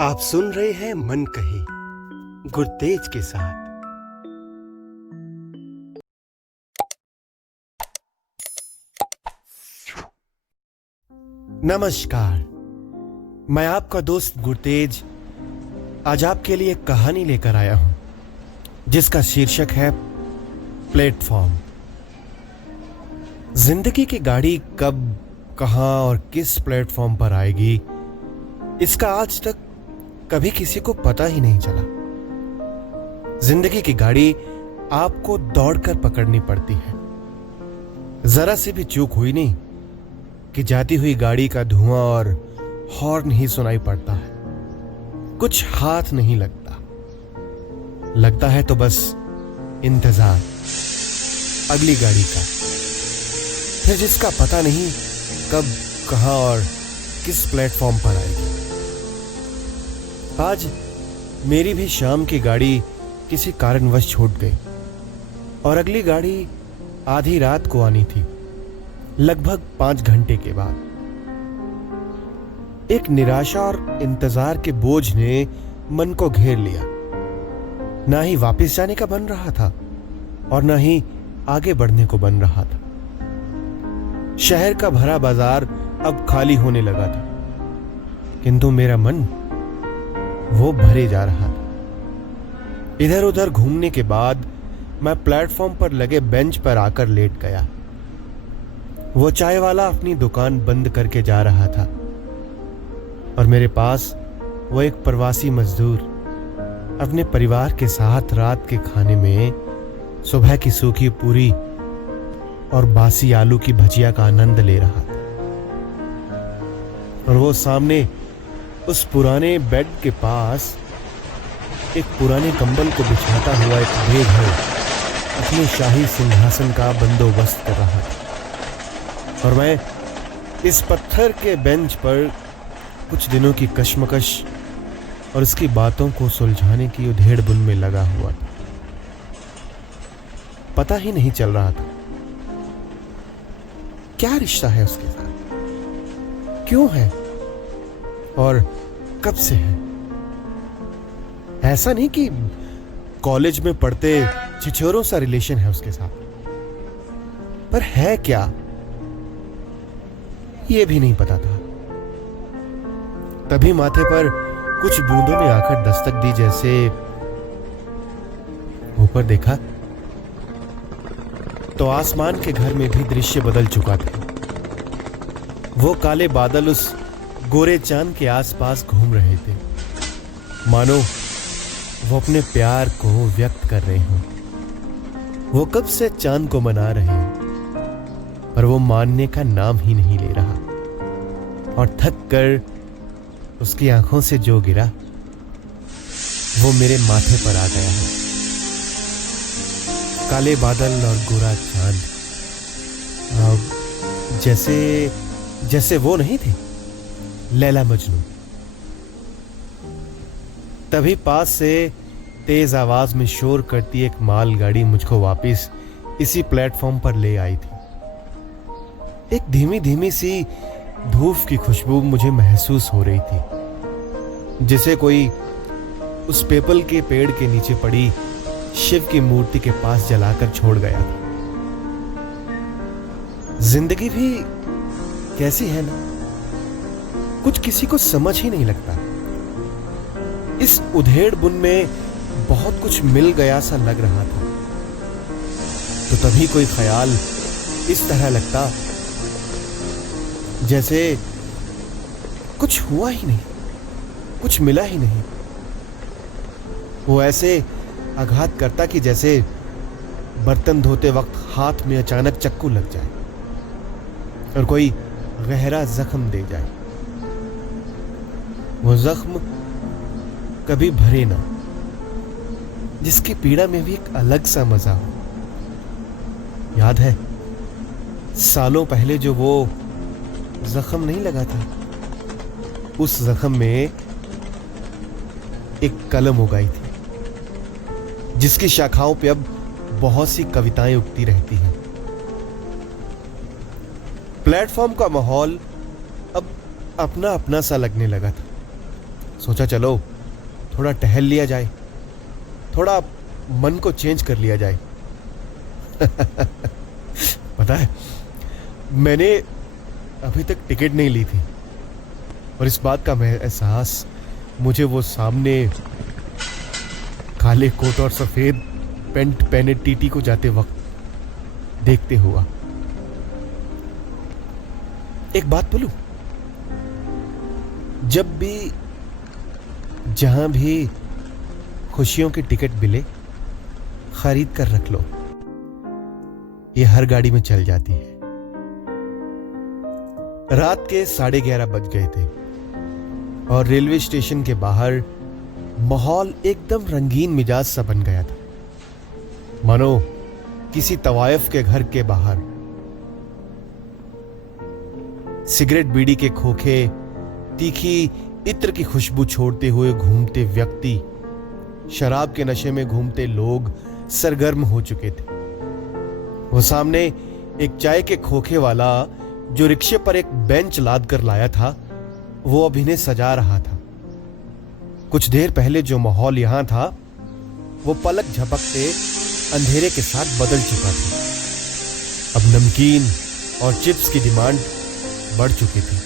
आप सुन रहे हैं मन कही गुरतेज के साथ। नमस्कार, मैं आपका दोस्त गुरतेज आज आपके लिए एक कहानी लेकर आया हूं जिसका शीर्षक है प्लेटफॉर्म। जिंदगी की गाड़ी कब, कहां और किस प्लेटफॉर्म पर आएगी, इसका आज तक कभी किसी को पता ही नहीं चला। जिंदगी की गाड़ी आपको दौड़कर पकड़नी पड़ती है। जरा सी भी चूक हुई नहीं कि जाती हुई गाड़ी का धुआं और हॉर्न ही सुनाई पड़ता है। कुछ हाथ नहीं लगता है तो बस इंतजार अगली गाड़ी का, फिर जिसका पता नहीं कब, कहां और किस प्लेटफॉर्म पर आएगी। आज मेरी भी शाम की गाड़ी किसी कारणवश छूट गई और अगली गाड़ी आधी रात को आनी थी, लगभग 5 घंटे के बाद। एक निराशा और इंतजार के बोझ ने मन को घेर लिया। ना ही वापस जाने का बन रहा था और ना ही आगे बढ़ने को बन रहा था। शहर का भरा बाजार अब खाली होने लगा था, किंतु मेरा मन वो भरे जा रहा था। इधर उधर घूमने के बाद मैं प्लेटफॉर्म पर लगे बेंच पर आकर लेट गया। वो चाय वाला अपनी दुकान बंद करके जा रहा था और मेरे पास वो एक प्रवासी मजदूर अपने परिवार के साथ रात के खाने में सुबह की सूखी पूरी और बासी आलू की भजिया का आनंद ले रहा था। और वो सामने उस पुराने बेड के पास एक पुराने कंबल को बिछाता हुआ एक बेघर अपने शाही सिंहासन का बंदोबस्त कर रहा था। और मैं इस पत्थर के बेंच पर कुछ दिनों की कश्मकश और उसकी बातों को सुलझाने की उधेड़-बुन में लगा हुआ था। पता ही नहीं चल रहा था क्या रिश्ता है उसके साथ, क्यों है और कब से है। ऐसा नहीं कि कॉलेज में पढ़ते छिछोरों सा रिलेशन है उसके साथ, पर है क्या ये भी नहीं पता था। तभी माथे पर कुछ बूंदों ने आकर दस्तक दी। जैसे ऊपर देखा तो आसमान के घर में भी दृश्य बदल चुका था। वो काले बादल उस गोरे चांद के आसपास घूम रहे थे, मानो वो अपने प्यार को व्यक्त कर रहे हों। वो कब से चांद को मना रहे हैं, पर वो मानने का नाम ही नहीं ले रहा। और थक कर उसकी आंखों से जो गिरा वो मेरे माथे पर आ गया है। काले बादल और गोरा चांद, जैसे वो नहीं थे लैला मजनू। तभी पास से तेज आवाज में शोर करती एक मालगाड़ी मुझको वापस इसी प्लेटफॉर्म पर ले आई थी। एक धीमी धीमी सी धूप की खुशबू मुझे महसूस हो रही थी, जिसे कोई उस पीपल के पेड़ के नीचे पड़ी शिव की मूर्ति के पास जलाकर छोड़ गया था। जिंदगी भी कैसी है ना, कुछ किसी को समझ ही नहीं लगता। इस उधेड़ बुन में बहुत कुछ मिल गया सा लग रहा था, तो तभी कोई ख्याल इस तरह लगता जैसे कुछ हुआ ही नहीं, कुछ मिला ही नहीं। वो ऐसे आघात करता कि जैसे बर्तन धोते वक्त हाथ में अचानक चक्कू लग जाए और कोई गहरा जख्म दे जाए। वो जख्म कभी भरे ना, जिसकी पीड़ा में भी एक अलग सा मजा हो। याद है सालों पहले जो वो जख्म नहीं लगा था, उस जख्म में एक कलम उगाई थी जिसकी शाखाओं पे अब बहुत सी कविताएं उगती रहती हैं। प्लेटफॉर्म का माहौल अब अपना अपना सा लगने लगा था। सोचा चलो थोड़ा टहल लिया जाए, थोड़ा मन को चेंज कर लिया जाए। पता है, मैंने अभी तक टिकट नहीं ली थी और इस बात का एहसास मुझे वो सामने काले कोट और सफेद पैंट पहने टीटी को जाते वक्त देखते हुआ। एक बात बोलूं, जब भी जहां भी खुशियों की टिकट मिले खरीद कर रख लो, ये हर गाड़ी में चल जाती है। रात के 11:30 बज गए थे और रेलवे स्टेशन के बाहर माहौल एकदम रंगीन मिजाज सा बन गया था, मानो किसी तवायफ के घर के बाहर। सिगरेट बीड़ी के खोखे, तीखी इत्र की खुशबू छोड़ते हुए घूमते व्यक्ति, शराब के नशे में घूमते लोग सरगर्म हो चुके थे। वो सामने एक चाय के खोखे वाला जो रिक्शे पर एक बेंच लाद कर लाया था, वो अब इन्हें सजा रहा था। कुछ देर पहले जो माहौल यहां था वो पलक झपकते अंधेरे के साथ बदल चुका था। अब नमकीन और चिप्स की डिमांड बढ़ चुकी थी।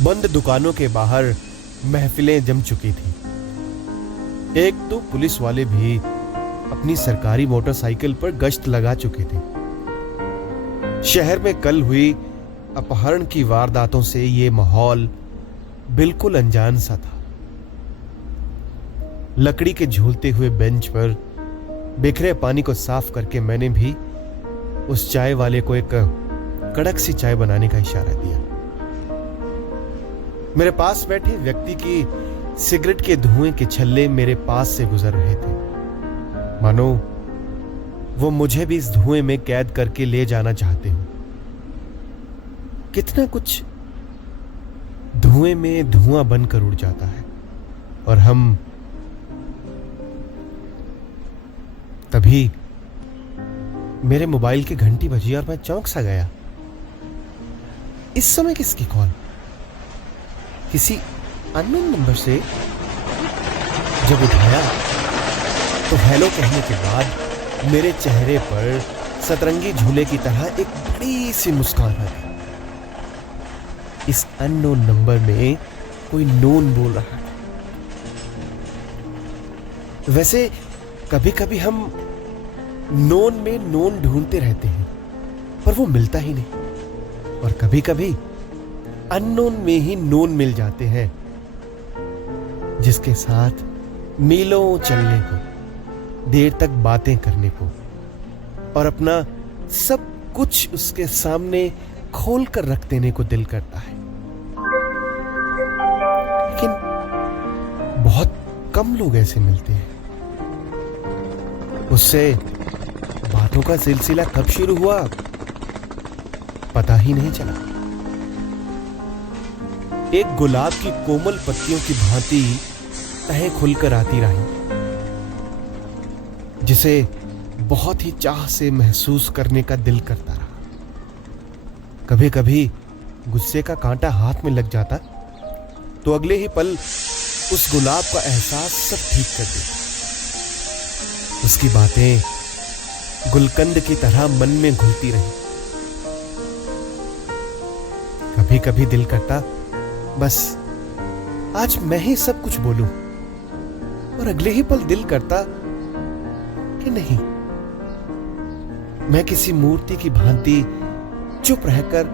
बंद दुकानों के बाहर महफिलें जम चुकी थी। एक तो पुलिस वाले भी अपनी सरकारी मोटरसाइकिल पर गश्त लगा चुके थे। शहर में कल हुई अपहरण की वारदातों से ये माहौल बिल्कुल अनजान सा था। लकड़ी के झूलते हुए बेंच पर बिखरे पानी को साफ करके मैंने भी उस चाय वाले को एक कड़क सी चाय बनाने का इशारा दिया। मेरे पास बैठे व्यक्ति की सिगरेट के धुएं के छल्ले मेरे पास से गुजर रहे थे, मानो वो मुझे भी इस धुएं में कैद करके ले जाना चाहते हो। कितना कुछ धुएं में धुआं बनकर उड़ जाता है और हम तभी मेरे मोबाइल की घंटी बजी और मैं चौंक सा गया। इस समय किसकी कॉल? किसी अननोन नंबर से। जब उठाया तो हेलो कहने के बाद मेरे चेहरे पर सतरंगी झूले की तरह एक बड़ी सी मुस्कान आ गई। इस अननोन नंबर में कोई नोन बोल रहा है। वैसे कभी कभी हम नोन में नोन ढूंढते रहते हैं पर वो मिलता ही नहीं, और कभी कभी अननोन में ही नोन मिल जाते हैं जिसके साथ मीलों चलने को, देर तक बातें करने को और अपना सब कुछ उसके सामने खोल कर रख देने को दिल करता है। लेकिन बहुत कम लोग ऐसे मिलते हैं। उससे बातों का सिलसिला कब शुरू हुआ पता ही नहीं चला। एक गुलाब की कोमल पत्तियों की भांति तहें खुलकर आती रही, जिसे बहुत ही चाह से महसूस करने का दिल करता रहा। कभी कभी गुस्से का कांटा हाथ में लग जाता तो अगले ही पल उस गुलाब का एहसास सब ठीक कर देता। उसकी बातें गुलकंद की तरह मन में घुलती रही। कभी कभी दिल करता बस आज मैं ही सब कुछ बोलूं, और अगले ही पल दिल करता कि नहीं, मैं किसी मूर्ति की भांति चुप रहकर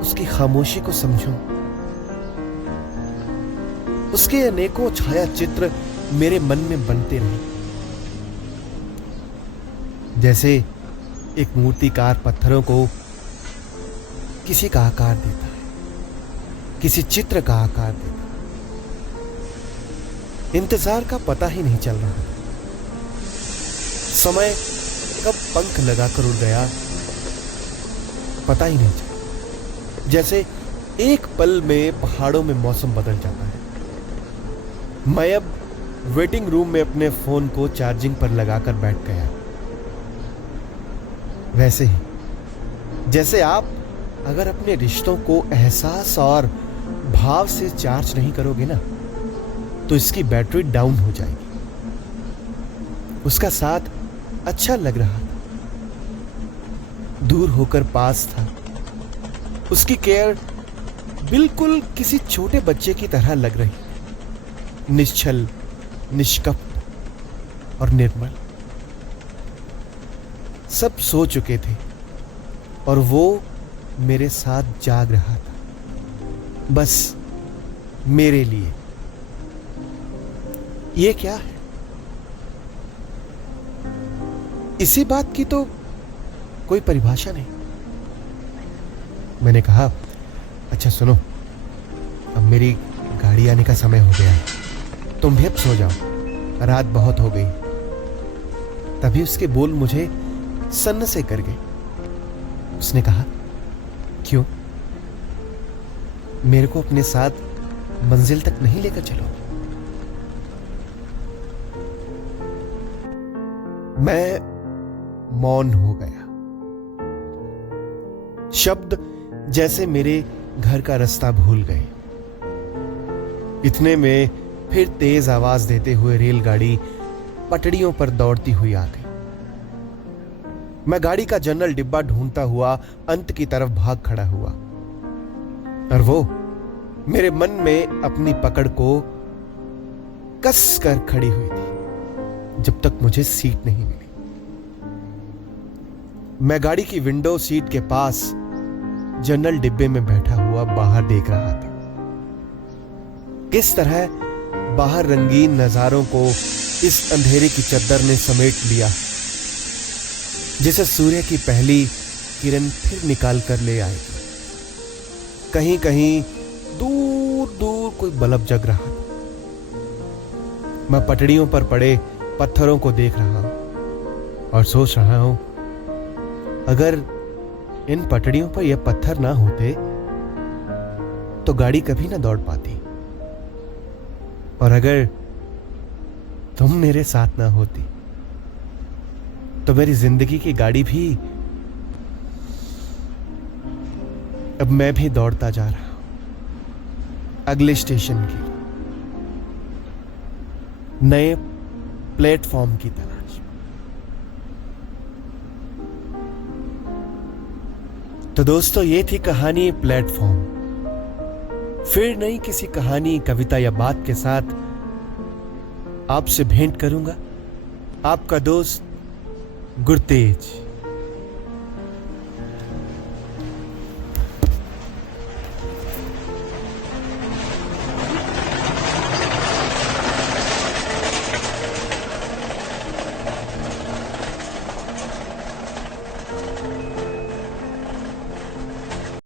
उसकी खामोशी को समझूं। उसके अनेकों छाया चित्र मेरे मन में बनते रहे। जैसे एक मूर्तिकार पत्थरों को किसी का आकार देता है, किसी चित्र का आकार देता है। इंतजार का पता ही नहीं चल रहा था। समय कब पंख लगाकर उड़ गया पता ही नहीं चला। जैसे एक पल में पहाड़ों में मौसम बदल जाता है। मैं अब वेटिंग रूम में अपने फोन को चार्जिंग पर लगाकर बैठ गया। वैसे ही जैसे आप अगर अपने रिश्तों को एहसास और भाव से चार्ज नहीं करोगे ना, तो इसकी बैटरी डाउन हो जाएगी। उसका साथ अच्छा लग रहा था, दूर होकर पास था। उसकी केयर बिल्कुल किसी छोटे बच्चे की तरह लग रही, निश्चल, निष्कपट और निर्मल। सब सो चुके थे और वो मेरे साथ जाग रहा था, बस मेरे लिए। ये क्या है? इसी बात की तो कोई परिभाषा नहीं। मैंने कहा, अच्छा सुनो, अब मेरी गाड़ी आने का समय हो गया है, तुम भी अब सो जाओ, रात बहुत हो गई। तभी उसके बोल मुझे सन्न से कर गए। उसने कहा, क्यों, मेरे को अपने साथ मंजिल तक नहीं लेकर चलो? मैं मौन हो गया। शब्द जैसे मेरे घर का रास्ता भूल गए। इतने में फिर तेज आवाज देते हुए रेलगाड़ी पटड़ियों पर दौड़ती हुई आ गई। मैं गाड़ी का जनरल डिब्बा ढूंढता हुआ अंत की तरफ भाग खड़ा हुआ और वो मेरे मन में अपनी पकड़ को कस कर खड़ी हुई थी जब तक मुझे सीट नहीं मिली। मैं गाड़ी की विंडो सीट के पास जनरल डिब्बे में बैठा हुआ बाहर देख रहा था। किस तरह बाहर रंगीन नजारों को इस अंधेरे की चद्दर ने समेट लिया, जैसे सूर्य की पहली किरण फिर निकाल कर ले आएगी। कहीं कहीं दूर दूर कोई बल्ब जग रहा था। मैं पटड़ियों पर पड़े पत्थरों को देख रहा हूं और सोच रहा हूं, अगर इन पटड़ियों पर यह पत्थर ना होते तो गाड़ी कभी ना दौड़ पाती, और अगर तुम मेरे साथ ना होती तो मेरी जिंदगी की गाड़ी भी, अब मैं भी दौड़ता जा रहा हूं अगले स्टेशन के लिए, नए प्लेटफॉर्म की तलाश। तो दोस्तों, ये थी कहानी प्लेटफॉर्म। फिर नई किसी कहानी, कविता या बात के साथ आपसे भेंट करूंगा। आपका दोस्त गुरतेज।